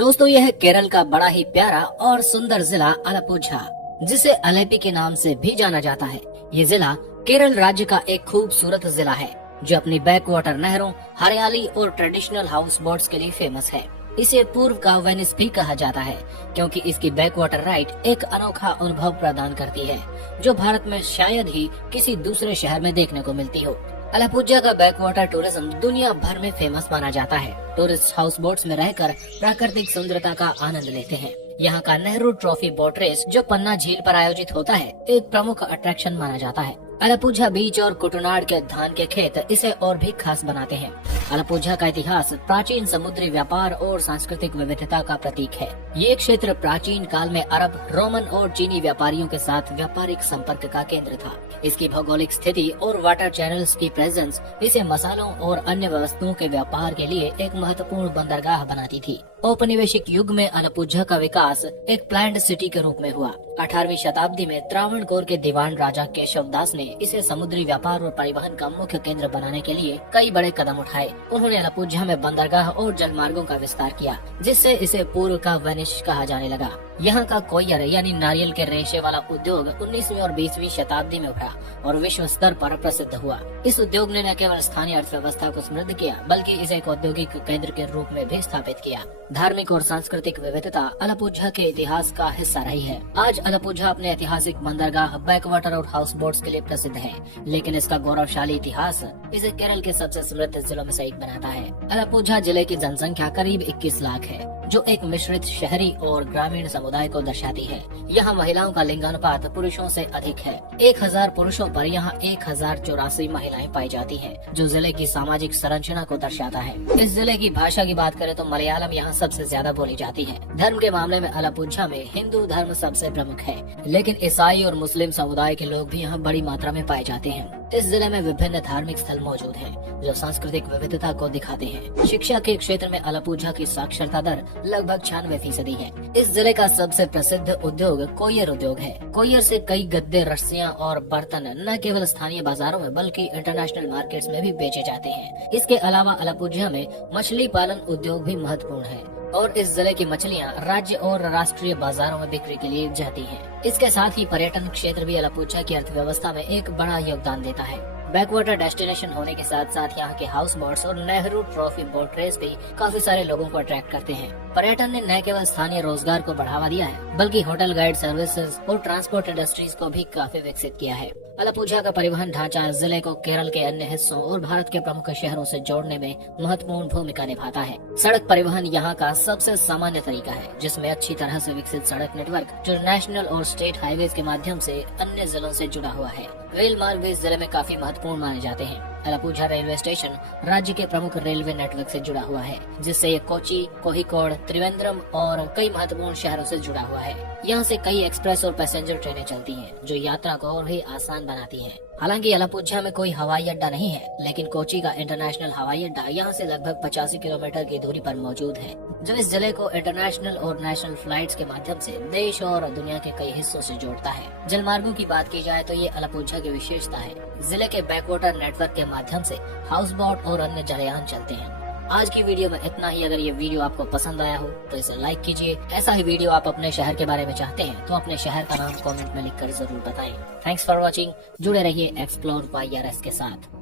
दोस्तों यह है केरल का बड़ा ही प्यारा और सुंदर जिला आलपुझा, जिसे अलेपी के नाम से भी जाना जाता है। ये जिला केरल राज्य का एक खूबसूरत जिला है जो अपनी बैकवाटर नहरों, हरियाली और ट्रेडिशनल हाउस बोट्स के लिए फेमस है। इसे पूर्व का वेनिस भी कहा जाता है क्योंकि इसकी बैकवाटर राइड एक अनोखा अनुभव प्रदान करती है जो भारत में शायद ही किसी दूसरे शहर में देखने को मिलती हो। आलपुझा का बैकवाटर टूरिज्म दुनिया भर में फेमस माना जाता है। टूरिस्ट हाउस बोट्स में रहकर प्राकृतिक सुंदरता का आनंद लेते हैं। यहाँ का नेहरू ट्रॉफी बोट रेस जो पन्ना झील पर आयोजित होता है एक प्रमुख अट्रैक्शन माना जाता है। आलपुझा बीच और कुटनाड के धान के खेत इसे और भी खास बनाते हैं। आलपुझा का इतिहास प्राचीन समुद्री व्यापार और सांस्कृतिक विविधता का प्रतीक है। ये क्षेत्र प्राचीन काल में अरब, रोमन और चीनी व्यापारियों के साथ व्यापारिक संपर्क का केंद्र था। इसकी भौगोलिक स्थिति और वाटर चैनल्स की प्रेजेंस इसे मसालों और अन्य वस्तुओं के व्यापार के लिए एक महत्वपूर्ण बंदरगाह बनाती थी। औपनिवेशिक युग में आलपुझा का विकास एक प्लान्ड सिटी के रूप में हुआ। 18वीं शताब्दी में त्रावणकोर के दीवान राजा केशव दास ने इसे समुद्री व्यापार और परिवहन का मुख्य केंद्र बनाने के लिए कई बड़े कदम उठाए। उन्होंने आलपुझा में बंदरगाह और जलमार्गों का विस्तार किया, जिससे इसे पूर्व का वेनिस कहा जाने लगा। यहाँ का कोयर यानी नारियल के रेशे वाला उद्योग 19वीं और 20वीं शताब्दी में उभरा और विश्व स्तर पर प्रसिद्ध हुआ। इस उद्योग ने न केवल स्थानीय अर्थव्यवस्था को समृद्ध किया बल्कि इसे एक औद्योगिक केंद्र के रूप में भी स्थापित किया। धार्मिक और सांस्कृतिक विविधता आलपुझा के इतिहास का हिस्सा रही है। आज आलपुझा अपने ऐतिहासिक बंदरगाह, बैकवाटर और हाउस बोट्स के लिए प्रसिद्ध है, लेकिन इसका गौरवशाली इतिहास इसे केरल के सबसे समृद्ध जिलों में से एक बनाता है। आलपुझा जिले की जनसंख्या करीब 21 लाख है, जो एक मिश्रित शहरी और ग्रामीण समुदाय को दर्शाती है। यहाँ महिलाओं का लिंगानुपात पुरुषों से अधिक है। 1000 पुरुषों पर यहाँ 1084 महिलाएं पाई जाती हैं, जो जिले की सामाजिक संरचना को दर्शाता है। इस जिले की भाषा की बात करें तो मलयालम यहाँ सबसे ज्यादा बोली जाती है। धर्म के मामले में आलपुझा में हिंदू धर्म सबसे प्रमुख है, लेकिन ईसाई और मुस्लिम समुदाय के लोग भी यहाँ बड़ी मात्रा में पाए जाते हैं। इस जिले में विभिन्न धार्मिक स्थल मौजूद हैं, जो सांस्कृतिक विविधता को दिखाते हैं। शिक्षा के क्षेत्र में आलपुझा की साक्षरता दर लगभग 96% है। इस जिले का सबसे प्रसिद्ध उद्योग कोयर उद्योग है। कोयर से कई गद्दे, रस्सियां और बर्तन न केवल स्थानीय बाजारों में बल्कि इंटरनेशनल मार्केट्स में भी बेचे जाते हैं। इसके अलावा आलपुझा में मछली पालन उद्योग भी महत्वपूर्ण है और इस जिले की मछलियां राज्य और राष्ट्रीय बाजारों में बिक्री के लिए जाती हैं। इसके साथ ही पर्यटन क्षेत्र भी आलपुझा की अर्थव्यवस्था में एक बड़ा योगदान देता है। बैकवाटर डेस्टिनेशन होने के साथ साथ यहाँ के हाउस बोट्स और नेहरू ट्रॉफी बोट रेस भी काफी सारे लोगों को अट्रैक्ट करते हैं। पर्यटन ने न केवल स्थानीय रोजगार को बढ़ावा दिया है बल्कि होटल गाइड सर्विसेज और ट्रांसपोर्ट इंडस्ट्रीज को भी काफी विकसित किया है। आलपुझा का परिवहन ढांचा जिले को केरल के अन्य हिस्सों और भारत के प्रमुख शहरों से जोड़ने में महत्वपूर्ण भूमिका निभाता है। सड़क परिवहन यहाँ का सबसे सामान्य तरीका है, जिसमें अच्छी तरह से विकसित सड़क नेटवर्क जो नेशनल और स्टेट हाईवेज के माध्यम से अन्य जिलों से जुड़ा हुआ है। रेल मार्ग भी इस जिले में काफी महत्वपूर्ण माने जाते हैं। आलपुझा रेलवे स्टेशन राज्य के प्रमुख रेलवे नेटवर्क से जुड़ा हुआ है, जिससे ये कोची, कोझिकोड, त्रिवेंद्रम और कई महत्वपूर्ण शहरों से जुड़ा हुआ है। यहाँ से कई एक्सप्रेस और पैसेंजर ट्रेनें चलती हैं, जो यात्रा को और भी आसान बनाती हैं। हालांकि आलपुझा में कोई हवाई अड्डा नहीं है, लेकिन कोची का इंटरनेशनल हवाई अड्डा यहाँ से लगभग 85 किलोमीटर की दूरी पर मौजूद है, जो इस जिले को इंटरनेशनल और नेशनल फ्लाइट्स के माध्यम से देश और दुनिया के कई हिस्सों से जोड़ता है। जलमार्गों की बात की जाए तो ये आलपुझा की विशेषता है। जिले के बैकवाटर नेटवर्क के माध्यम से हाउस बोट और अन्य जलयान चलते हैं। आज की वीडियो में इतना ही। अगर ये वीडियो आपको पसंद आया हो तो इसे लाइक कीजिए। ऐसा ही वीडियो आप अपने शहर के बारे में चाहते हैं तो अपने शहर का नाम कमेंट में लिखकर जरूर बताएं। Thanks for watching. जुड़े रहिए एक्सप्लोर YRS के साथ।